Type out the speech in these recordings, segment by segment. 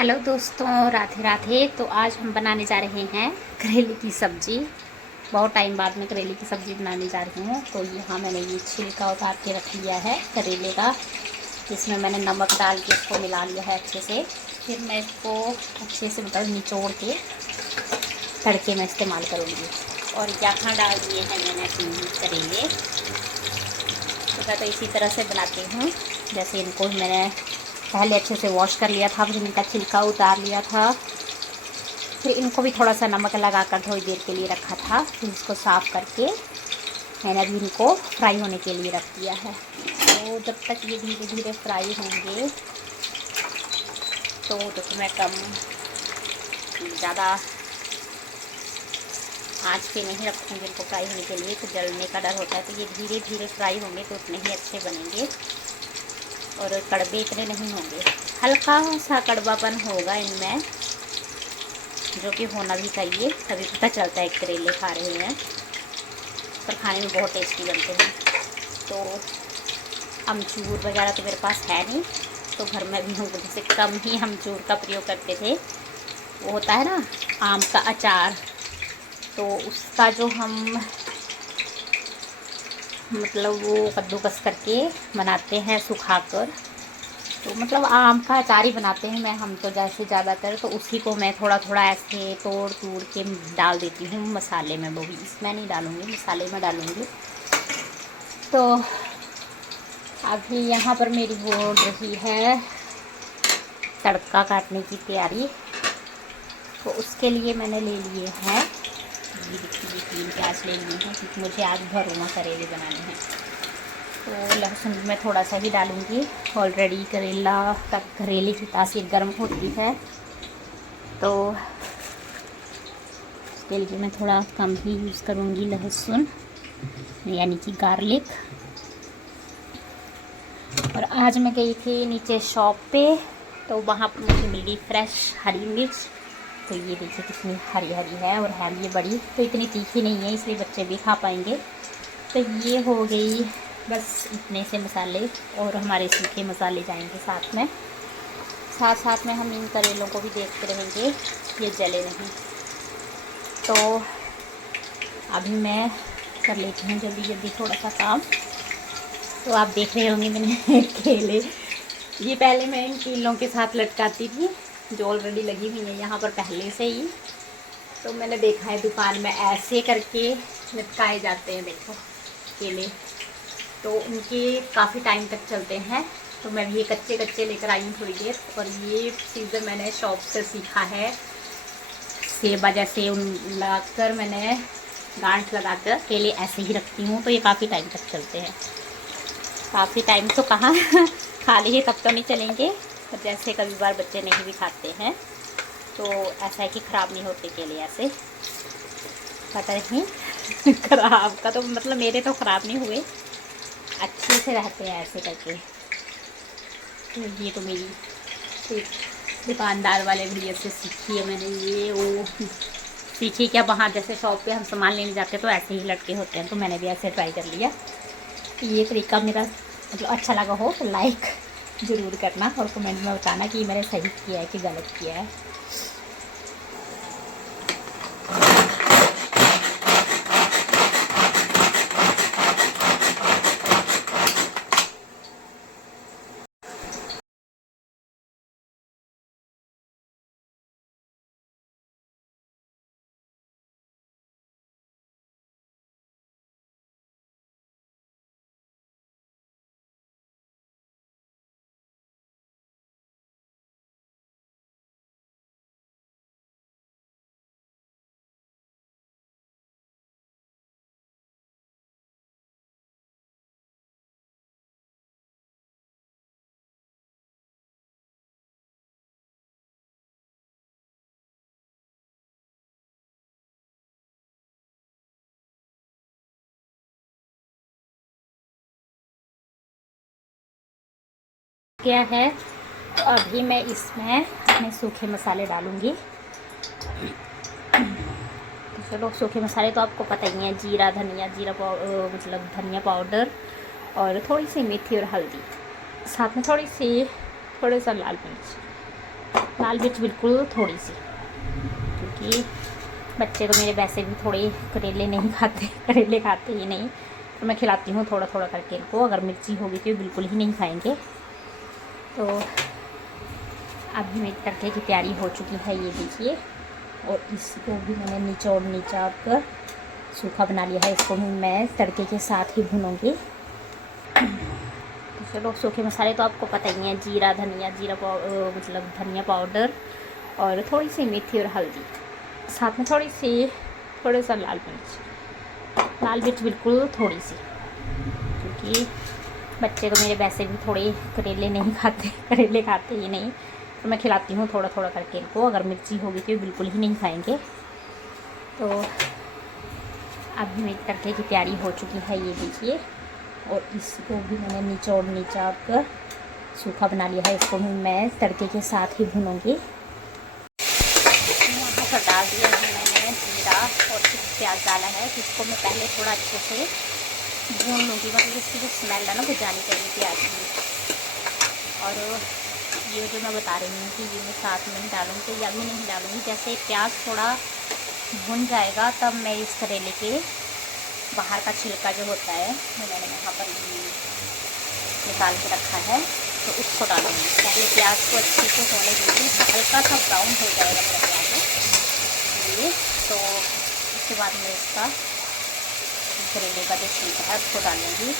Hello दोस्तों, राधे राधे। तो आज हम बनाने जा रहे हैं करेले की सब्ज़ी। बहुत टाइम बाद मैं करेले की सब्ज़ी बनाने जा रही हूँ। तो यहाँ मैंने ये छिलका उतार के रख लिया है करेले का, जिसमें मैंने नमक डाल के इसको मिला लिया है अच्छे से। फिर मैं इसको अच्छे से निचोड़ के तड़के में इस्तेमाल करूँगी। और यहाँ डाल दिए हैं मैंने अपने करेले। तो मैं तो इसी तरह से बनाती हूँ, जैसे इनको मैंने पहले अच्छे से वॉश कर लिया था, फिर इनका छिलका उतार लिया था, फिर इनको भी थोड़ा सा नमक लगा कर थोड़ी देर के लिए रखा था। फिर इसको साफ़ करके मैंने अभी इनको फ्राई होने के लिए रख दिया है। तो जब तक ये धीरे धीरे फ्राई होंगे तो मैं कम ज़्यादा आँच पे नहीं रखूँगी इनको फ्राई होने के लिए, तो जलने का डर होता है। तो ये धीरे धीरे फ्राई होंगे तो उतने ही अच्छे बनेंगे और कड़वे इतने नहीं होंगे। हल्का सा कड़वापन होगा इनमें, जो कि होना भी चाहिए, तभी पता चलता है करेले खा रहे हैं। पर खाने में बहुत टेस्टी बनते हैं। तो अमचूर वगैरह तो मेरे पास है नहीं, तो घर में भी हम जैसे कम ही अमचूर का प्रयोग करते थे। वो होता है ना आम का अचार, तो उसका जो हम मतलब वो कद्दूकस करके बनाते हैं सुखाकर, तो मतलब आम का अचार ही बनाते हैं। हम तो जैसे ज़्यादातर तो उसी को मैं थोड़ा थोड़ा ऐसे तोड़ तोड़ के डाल देती हूँ मसाले में। वो भी इसमें नहीं डालूँगी, मसाले में डालूँगी। तो अभी यहाँ पर मेरी हो रही है तड़का काटने की तैयारी। तो उसके लिए मैंने ले लिए हैं ये देखिए 3 प्याज ले लिए हैं, क्योंकि मुझे आज भरुआ करेले बनाने हैं। तो लहसुन मैं थोड़ा सा ही डालूँगी। ऑलरेडी करेले की तासीर गर्म होती है, तो उसके लिए मैं थोड़ा कम ही यूज़ करूँगी लहसुन, यानी कि गार्लिक। और आज मैं गई थी नीचे शॉप पे, तो वहाँ पर मुझे मिली फ्रेश हरी मिर्च। तो ये देखिए कितनी हरी हरी है, और है भी ये बड़ी, तो इतनी तीखी नहीं है, इसलिए बच्चे भी खा पाएंगे। तो ये हो गई बस इतने से मसाले, और हमारे सूखे मसाले जाएंगे साथ में। साथ साथ में हम इन करेलों को भी देखते रहेंगे ये जले नहीं। तो अभी मैं कर लेती हूँ जल्दी जल्दी थोड़ा सा काम। तो आप देख रहे होंगे मैंने केले, ये पहले मैं इन कीलों के साथ लटकाती थी, जो ऑलरेडी लगी हुई है यहाँ पर पहले से ही। तो मैंने देखा है दुकान में ऐसे करके लटकाए जाते हैं, देखो केले, तो उनके काफ़ी टाइम तक चलते हैं। तो मैं भी ये कच्चे कच्चे लेकर आई हूँ थोड़ी देर, और ये चीज़ें मैंने शॉप से सीखा है। सेब जैसे उन लगाकर मैंने गांठ लगाकर केले ऐसे ही रखती हूँ, तो ये काफ़ी टाइम तक चलते हैं। काफ़ी टाइम तो कहाँ खा लिए तब तो नहीं चलेंगे, पर जैसे कभी बार बच्चे नहीं भी खाते हैं तो ऐसा है कि ख़राब नहीं होते केले ऐसे। पता नहीं ख़राब का तो मतलब मेरे तो ख़राब नहीं हुए, अच्छे से रहते हैं ऐसे करके। तो ये तो मेरी एक दुकानदार वाले भैया से सीखी है मैंने, ये वो सीखी क्या, वहाँ जैसे शॉप पे हम सामान लेने जाते हैं तो ऐसे ही लटके होते हैं, तो मैंने भी ऐसे ट्राई कर लिया। ये तरीका मेरा मतलब अच्छा लगा हो तो लाइक ज़रूर करना, और कमेंट में बताना कि मैंने सही किया है कि गलत किया है। क्या है, तो अभी मैं इसमें अपने सूखे मसाले डालूँगी। तो चलो, सूखे मसाले तो आपको पता ही है, जीरा धनिया, मतलब धनिया पाउडर, और थोड़ी सी मेथी और हल्दी, साथ में थोड़ा सा लाल लाल मिर्च बिल्कुल थोड़ी सी, क्योंकि बच्चे तो मेरे वैसे भी थोड़े करेले नहीं खाते, करेले खाते ही नहीं, तो मैं खिलाती हूँ थोड़ा थोड़ा करके इनको। अगर मिर्ची होगी तो बिल्कुल ही नहीं खाएंगे। तो अभी मेरी तड़के की तैयारी हो चुकी है, ये देखिए। और इसको भी मैंने निचोड़ कर सूखा बना लिया है। इसको भी मैं तड़के के साथ ही भूनूंगी। तो चलो, सूखे मसाले तो आपको पता ही है, जीरा धनिया, मतलब धनिया पाउडर और थोड़ी सी मेथी और हल्दी, साथ में थोड़ा सा लाल मिर्च बिल्कुल थोड़ी सी, क्योंकि बच्चे तो मेरे वैसे भी थोड़े करेले नहीं खाते, करेले खाते ही नहीं, तो मैं खिलाती हूँ थोड़ा थोड़ा करके इनको। अगर मिर्ची होगी तो बिल्कुल ही नहीं खाएंगे। तो अभी मेरी तड़के की तैयारी हो चुकी है, ये देखिए। और इसको भी मैंने निचोड़ कर सूखा बना लिया है। इसको भी मैं तड़के के साथ ही भूनूंगी। यहाँ पर डाल दिया है मैंने जीरा और फिर प्याज डाला है, जिसको मैं पहले थोड़ा अच्छे से भून लूँगी, मतलब इसकी जो स्मेल है ना वो जानी चाहिए प्याज की। और ये जो मैं बता रही हूँ कि ये मैं साथ में ही डालूँगी, तो ये अभी नहीं डालूँगी। जैसे प्याज थोड़ा भुन जाएगा तब मैं इस करेले के बाहर का छिलका जो होता है, मैंने यहाँ पर निकाल के रखा है, तो उसको डालूँगी। पहले प्याज को अच्छे से होने दीजिए, तो हल्का सा ब्राउन हो जाएगा मेरा प्याज ये। तो उसके बाद मैं इसका करेले का जो छिलका है उसको डालूँगी।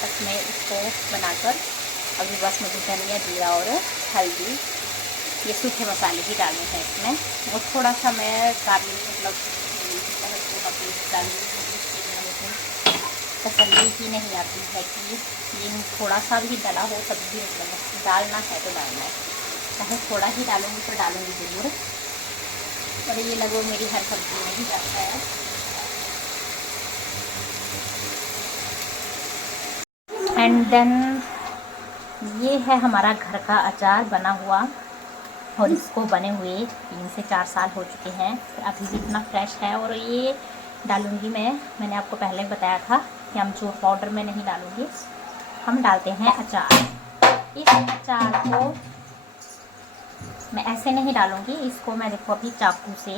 बस मैं इसको बनाकर अभी बस मुझे धनिया, जीरा और हल्दी, ये सूखे मसाले भी डालने हैं इसमें। और थोड़ा सा मैं गार्लिक, मतलब तसल्ली ही नहीं आती है कि ये थोड़ा सा भी डला हो तब भी, मतलब डालना है तो डालना है, चाहे थोड़ा ही डालूँगी तो डालूँगी ज़रूर। और ये लगभग मेरी हर सब्जी में ही जाता है। एंड देन ये है हमारा घर का अचार बना हुआ, और इसको बने हुए 3 से 4 साल हो चुके हैं। अभी भी इतना फ्रेश है। और ये डालूँगी मैंने आपको पहले बताया था कि हम चूर पाउडर में नहीं डालूँगी, हम डालते हैं अचार। इस अचार को मैं ऐसे नहीं डालूँगी, इसको मैं देखो अभी चाकू से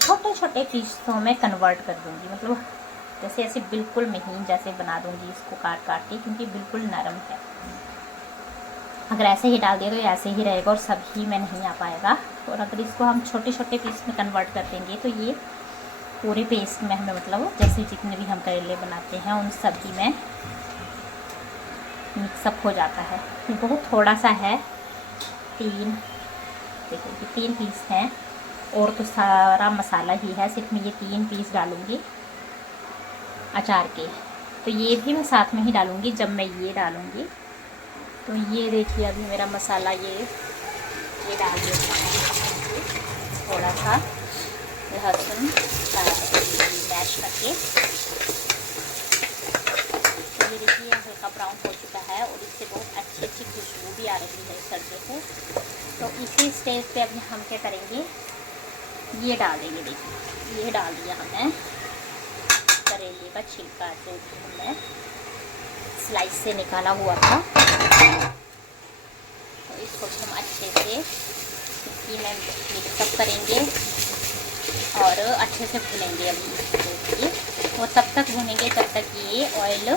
छोटे छोटे पीसों में कन्वर्ट कर दूँगी, मतलब जैसे ऐसे बिल्कुल महीन जैसे बना दूँगी इसको काट के, क्योंकि बिल्कुल नरम है। अगर ऐसे ही डाल दिया तो ऐसे ही रहेगा और सब्जी में नहीं आ पाएगा। और अगर इसको हम छोटे छोटे पीस में कन्वर्ट कर देंगे तो ये पूरे पेस्ट में हमें, मतलब जैसे जितने भी हम करेले बनाते हैं उन सब्जी में मिक्सअप हो जाता है। ये बहुत थोड़ा सा है, देखो ये 3 पीस हैं, और तो सारा मसाला ही है, सिर्फ मैं ये 3 पीस डालूँगी अचार के। तो ये भी मैं साथ में ही डालूँगी जब मैं ये डालूँगी। तो ये देखिए अभी मेरा मसाला ये डाल दिया है, थोड़ा सा लहसुन मैश करके। तो ये देखिए हल्का ब्राउन हो चुका है, और इससे बहुत अच्छी खुशबू भी आ रही है इस तड़के से। तो इसी स्टेज पे अभी हम क्या करेंगे, ये डाल देंगे। देखिए ये डाल दिया हमने करेले का छिलका, जो भी हमने स्लाइस से निकाला हुआ था। तो इसको हम अच्छे से में मिक्सअप करेंगे और अच्छे से भूनेंगे। अभी वो तब तक भूनेंगे जब तक ये ऑयल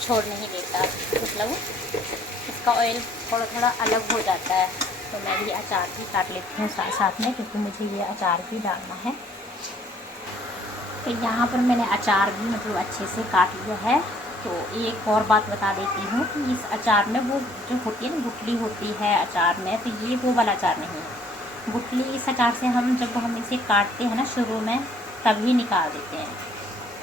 छोड़ नहीं देता, मतलब इसका ऑयल थोड़ा थोड़ा अलग हो जाता है। तो मैं भी अचार भी काट लेती हूँ साथ में, क्योंकि मुझे ये अचार भी डालना है। तो यहाँ पर मैंने अचार भी मतलब अच्छे से काट लिया है। तो एक और बात बता देती हूँ कि इस अचार में वो जो होती है ना, गुठली होती है अचार में, तो ये वो वाला अचार नहीं है। गुठली इस अचार से जब हम इसे काटते हैं ना शुरू में, तभी निकाल देते हैं,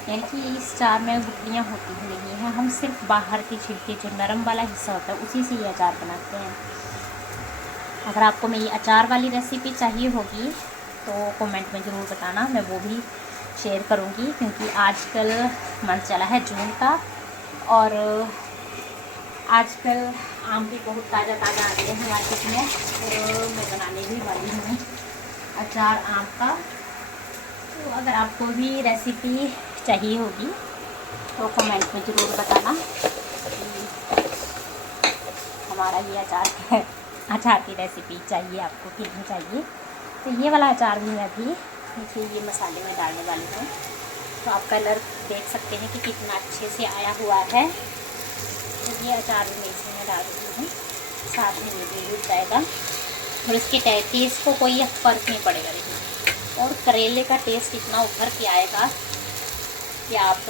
यानी कि इस अचार में गुठलियाँ होती ही नहीं हैं। हम सिर्फ बाहर के छिलके, जो नरम वाला हिस्सा होता है, उसी से ये अचार बनाते हैं। अगर आपको मेरी अचार वाली रेसिपी चाहिए होगी तो कमेंट में ज़रूर बताना, मैं वो भी शेयर करूँगी। क्योंकि आजकल मंथ चला है जून का, और आजकल आम भी बहुत ताज़ा ताज़ा आते हैं मार्केट में, और मैं बनाने भी वाली हूँ अचार आम का। तो अगर आपको भी रेसिपी चाहिए होगी तो कमेंट में ज़रूर बताना कि हमारा ये अचार अचार की रेसिपी चाहिए आपको कि नहीं चाहिए। तो ये वाला अचार भी मैं भी देखिए ये मसाले में डालने वाली हूँ। तो आप कलर देख सकते हैं कि कितना अच्छे से आया हुआ है। तो ये अचार भी मैं इसमें डाल रही हूँ, साथ में ये भी उठ जाएगा और इसके टेस्ट को कोई फ़र्क नहीं पड़ेगा। देखिए और करेले का टेस्ट इतना उभर के आएगा कि आप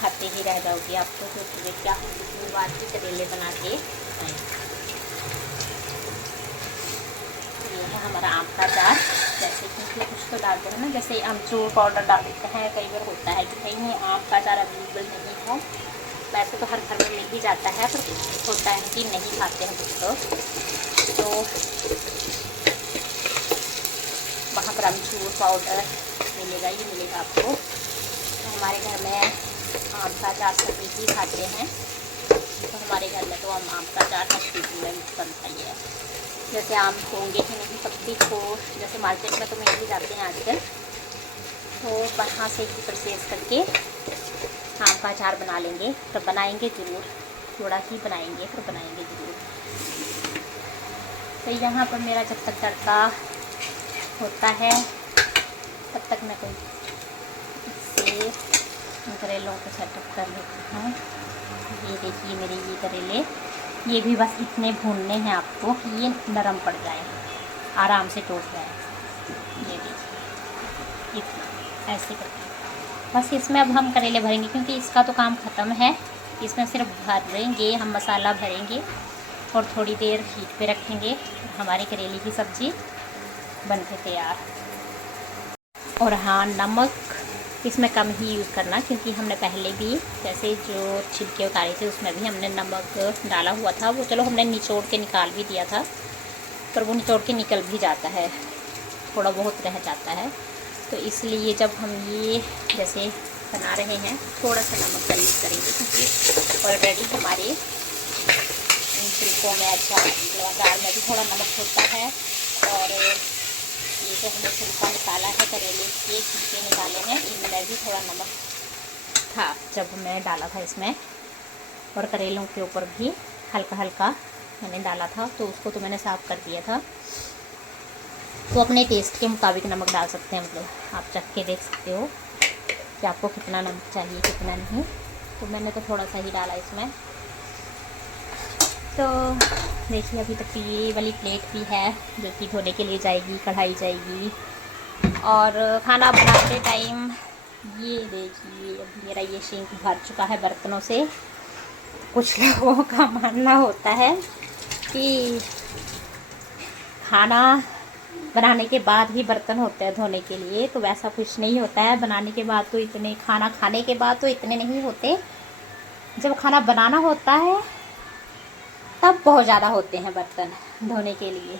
खाते ही रह जाओगे। आपको तो क्या हम बार के करेले बना के खाएं। ये है हमारा आम का अचार। जैसे कि कुछ तो डालते हैं ना, जैसे अमचूर पाउडर डाल देते हैं, कई बार होता है कि कहीं आम का अचार अवेलेबल नहीं है। वैसे तो हर घर में मिल ही जाता है, पर होता है कि नहीं खाते हैं कुछ तो वहाँ पर अमचूर पाउडर मिलेगा ही मिलेगा आपको। तो हमारे घर में आम का अचार सभी ही खाते हैं, तो हमारे घर में तो हम आम का अचार हर चीज़ में बनता ही है। जैसे आम होंगे कि नहीं सब्जी को, जैसे मार्केट में तो मिल ही जाते हैं आजकल, तो वहाँ से ही परचेज़ करके आम का अचार बना लेंगे। तो बनाएंगे ज़रूर, थोड़ा ही बनाएंगे पर बनाएंगे ज़रूर। तो यहाँ पर मेरा जब तक तड़का होता है तब तक मैं कोई इससे करेलों को सेटअप कर लेती हूँ। ये देखिए मेरे ये करेले, ये भी बस इतने भूनने हैं आपको कि ये नरम पड़ जाए, आराम से टूट जाए। ये देखिए इतना ऐसे करके बस इसमें अब हम करेले भरेंगे, क्योंकि इसका तो काम ख़त्म है। इसमें सिर्फ भरेंगे हम, मसाला भरेंगे और थोड़ी देर हीट पे रखेंगे। हमारी करेले की सब्ज़ी बन के तैयार। और हाँ, नमक इसमें कम ही यूज़ करना, क्योंकि हमने पहले भी जैसे जो छिलके उतारे थे उसमें भी हमने नमक डाला हुआ था। वो चलो हमने निचोड़ के निकाल भी दिया था, पर वो निचोड़ के निकल भी जाता है, थोड़ा बहुत रह जाता है। तो इसलिए जब हम ये जैसे बना रहे हैं थोड़ा सा नमक का यूज़ करेंगे, क्योंकि ऑलरेडी हमारे इन छिलकों में अचार में भी थोड़ा नमक होता है। और ये जो हमने छिलका निकाला है, करेले के छिलके निकाले हैं, इनमें भी थोड़ा नमक था जब मैं डाला था इसमें। और करेलों के ऊपर भी हल्का हल्का मैंने डाला था, तो उसको तो मैंने साफ़ कर दिया था। तो अपने टेस्ट के मुताबिक नमक डाल सकते हैं, मतलब आप चख के देख सकते हो कि आपको कितना नमक चाहिए कितना नहीं। तो मैंने तो थोड़ा सा ही डाला इसमें। तो देखिए अभी तक ये वाली प्लेट भी है जो कि धोने के लिए जाएगी, कढ़ाई जाएगी। और खाना बनाते टाइम ये देखिए अब मेरा ये सिंक भर चुका है बर्तनों से। कुछ लोगों का मानना होता है कि खाना बनाने के बाद ही बर्तन होते हैं धोने के लिए, तो वैसा कुछ नहीं होता है। बनाने के बाद तो इतने, खाना खाने के बाद तो इतने नहीं होते, जब खाना बनाना होता है तब बहुत ज़्यादा होते हैं बर्तन धोने के लिए।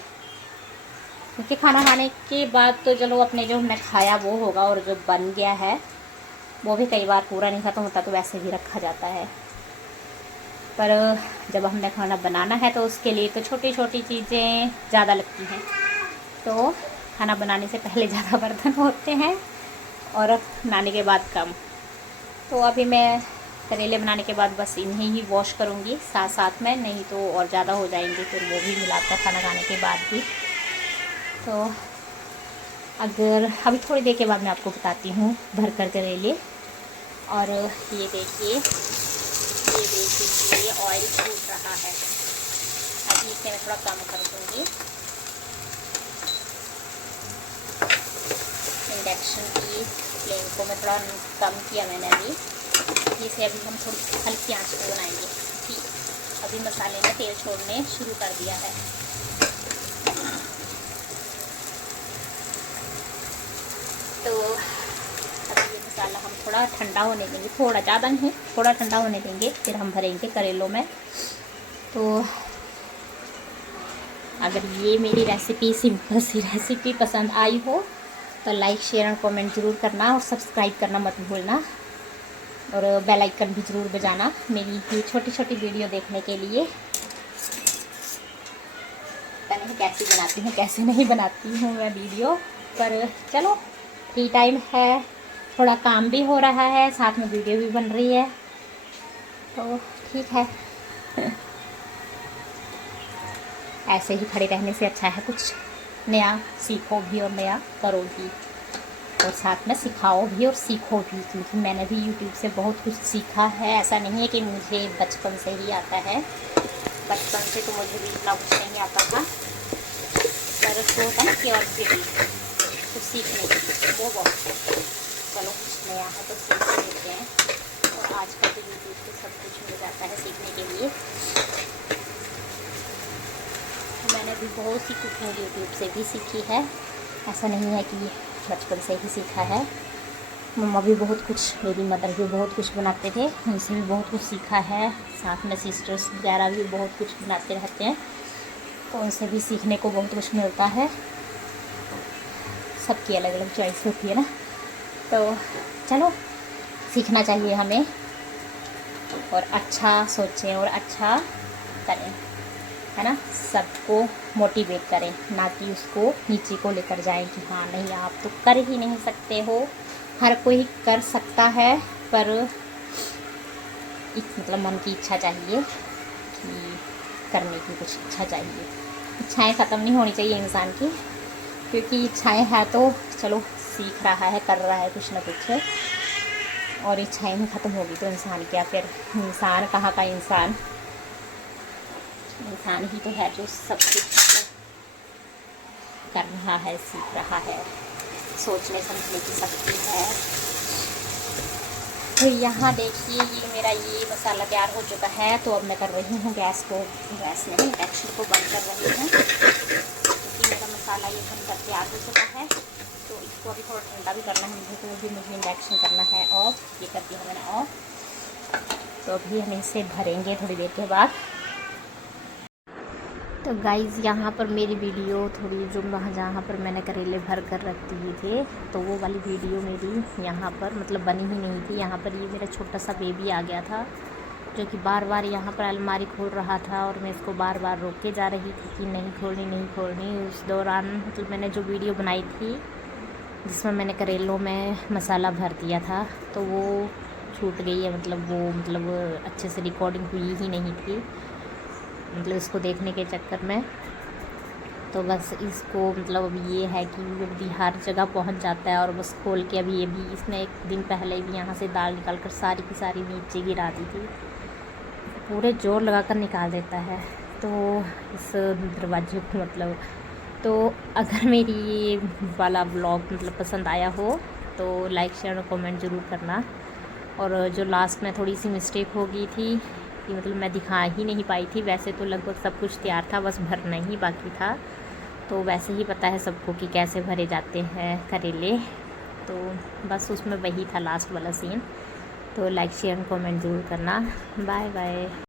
क्योंकि खाना खाने के बाद तो चलो अपने जो हमने खाया वो होगा, और जो बन गया है वो भी कई बार पूरा नहीं ख़त्म होता, तो वैसे भी रखा जाता है। पर जब हमने खाना बनाना है तो उसके लिए तो छोटी छोटी चीज़ें ज़्यादा लगती हैं। तो खाना बनाने से पहले ज़्यादा बर्तन होते हैं और बनाने के बाद कम। तो अभी मैं करेले बनाने के बाद बस इन्हें ही वॉश करूँगी साथ साथ में, नहीं तो और ज़्यादा हो जाएंगे फिर वो भी मिलाकर खाना खाने के बाद भी। तो अगर अभी थोड़ी देर के बाद मैं आपको बताती हूँ भरकर करेले। और ये देखिए ये ऑयल छूट रहा है, अभी इसे मैं थोड़ा कम कर दूँगी। इंडक्शन की फ्लेम को मैं थोड़ा कम किया मैंने अभी। इसे अभी हम थोड़ी हल्की आंच पे बनाएंगे, क्योंकि अभी मसाले ने तेल छोड़ने शुरू कर दिया है। तो अभी ये मसाला हम थोड़ा ठंडा होने देंगे, थोड़ा ज़्यादा नहीं, थोड़ा ठंडा होने देंगे, फिर हम भरेंगे करेलों में। तो अगर ये मेरी रेसिपी, सिंपल सी रेसिपी पसंद आई हो तो लाइक शेयर और कमेंट ज़रूर करना, और सब्सक्राइब करना मत भूलना, और बेल आइकन भी ज़रूर बजाना मेरी ये छोटी छोटी वीडियो देखने के लिए। पता नहीं कैसी बनाती हूँ कैसे नहीं बनाती हूँ मैं वीडियो, पर चलो फ्री टाइम है, थोड़ा काम भी हो रहा है, साथ में वीडियो भी बन रही है, तो ठीक है। ऐसे ही खड़े रहने से अच्छा है कुछ नया सीखो भी और नया करो भी, और साथ में सिखाओ भी और सीखो भी, क्योंकि मैंने भी यूट्यूब से बहुत कुछ सीखा है। ऐसा नहीं है कि मुझे बचपन से ही आता है, बचपन से तो मुझे भी इतना कुछ नहीं आता था, पर उसको होता ना क्यूरियोसिटी कुछ सीखने की, वो बहुत चलो कुछ नया है तो सीख लेते हैं। और आजकल तो यूट्यूब पे सब कुछ मिल जाता है सीखने के लिए। मैंने भी बहुत सी कुकिंग यूट्यूब से भी सीखी है, ऐसा नहीं है कि बचपन से ही सीखा है। मम्मा भी बहुत कुछ, मेरी मदर भी बहुत कुछ बनाते थे, उनसे भी बहुत कुछ सीखा है। साथ में सिस्टर्स वगैरह भी बहुत कुछ बनाते रहते हैं, तो उनसे भी सीखने को बहुत कुछ मिलता है। सबकी अलग अलग चॉइस होती है ना, तो चलो सीखना चाहिए हमें, और अच्छा सोचें और अच्छा करें, है ना। सबको मोटिवेट करें, ना कि उसको नीचे को लेकर जाएं कि हाँ नहीं आप तो कर ही नहीं सकते हो। हर कोई कर सकता है, पर एक मतलब मन की इच्छा चाहिए कि करने की कुछ इच्छा चाहिए। इच्छाएं ख़त्म नहीं होनी चाहिए इंसान की, क्योंकि इच्छाएं है तो चलो सीख रहा है, कर रहा है कुछ ना कुछ, और इच्छाएं ही ख़त्म होगी तो इंसान क्या, फिर इंसान कहाँ का इंसान। इंसान ही तो है जो सब कुछ कर रहा है, सीख रहा है, सोचने समझने की शक्ति है। तो यहाँ देखिए ये मेरा ये मसाला तैयार हो चुका है, तो अब मैं कर रही हूँ गैस नहीं इंडक्शन को बंद कर रही हूँ, क्योंकि मेरा मसाला ये बनकर तैयार हो चुका है। तो इसको अभी थोड़ा ठंडा भी करना है मुझे, तो भी मुझे इंडक्शन करना है ऑफ, ये कर दिया मैंने ऑफ। तो अभी हम इसे भरेंगे थोड़ी देर के बाद। तो गाइज़ यहाँ पर मेरी वीडियो थोड़ी जो जहाँ पर मैंने करेले भर कर रख दिए थे, तो वो वाली वीडियो मेरी यहाँ पर मतलब बनी ही नहीं थी। यहाँ पर ये मेरा छोटा सा बेबी आ गया था, जो कि बार बार यहाँ पर अलमारी खोल रहा था, और मैं इसको बार बार रोक के जा रही थी कि नहीं खोलनी। उस दौरान मतलब मैंने जो वीडियो बनाई थी जिसमें मैंने करेलों में मसाला भर दिया था, तो वो छूट गई है, मतलब अच्छे से रिकॉर्डिंग हुई ही नहीं थी, मतलब इसको देखने के चक्कर में। तो बस इसको मतलब अब ये है कि अभी हर जगह पहुंच जाता है, और बस खोल के अभी ये भी इसने एक दिन पहले भी यहाँ से दाल निकाल कर सारी की सारी नीचे गिरा दी थी, पूरे जोर लगा कर निकाल देता है। तो इस दरवाजे को मतलब, तो अगर मेरी ये वाला ब्लॉग मतलब पसंद आया हो तो लाइक शेयर और कमेंट ज़रूर करना। और जो लास्ट में थोड़ी सी मिस्टेक हो गई थी कि मतलब मैं दिखा ही नहीं पाई थी, वैसे तो लगभग सब कुछ तैयार था, बस भरना ही बाकी था। तो वैसे ही पता है सबको कि कैसे भरे जाते हैं करेले, तो बस उसमें वही था लास्ट वाला सीन। तो लाइक शेयर कमेंट ज़रूर करना। Bye bye.